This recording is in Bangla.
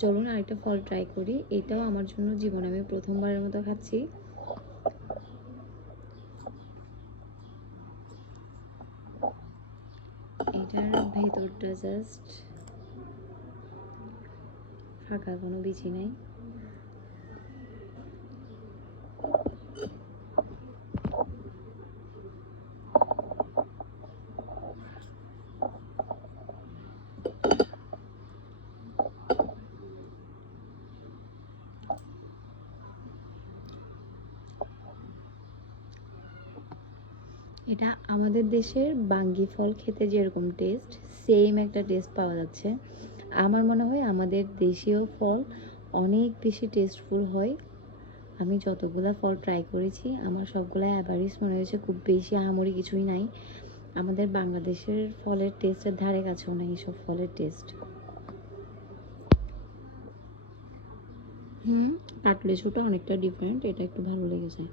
চলুন আরেকটা ফল ট্রাই করি। এটাও আমার জন্য জীবনে আমি প্রথমবারের মতো খাচ্ছি। এটার ভেতরটা জাস্ট ফাঁকা, কোনো বিচি নাই। এটা আমাদের দেশের বাঙ্গি ফল খেতে যেরকম টেস্ট, সেম একটা টেস্ট পাওয়া যাচ্ছে। আমার মনে হয় আমাদের দেশীয় ফল অনেক বেশি টেস্টফুল হয়। আমি যতগুলা ফল ট্রাই করেছি আমার সবগুলা অ্যাভারেজ মনে হয়েছে, খুব বেশি আহামরি কিছুই নাই। আমাদের বাংলাদেশের ফলের টেস্টের ধারে কাছেও নাই এসব ফলের টেস্ট। কাটলেচুটা অনেকটা ডিফারেন্ট, এটা একটু ভালো লেগেছে।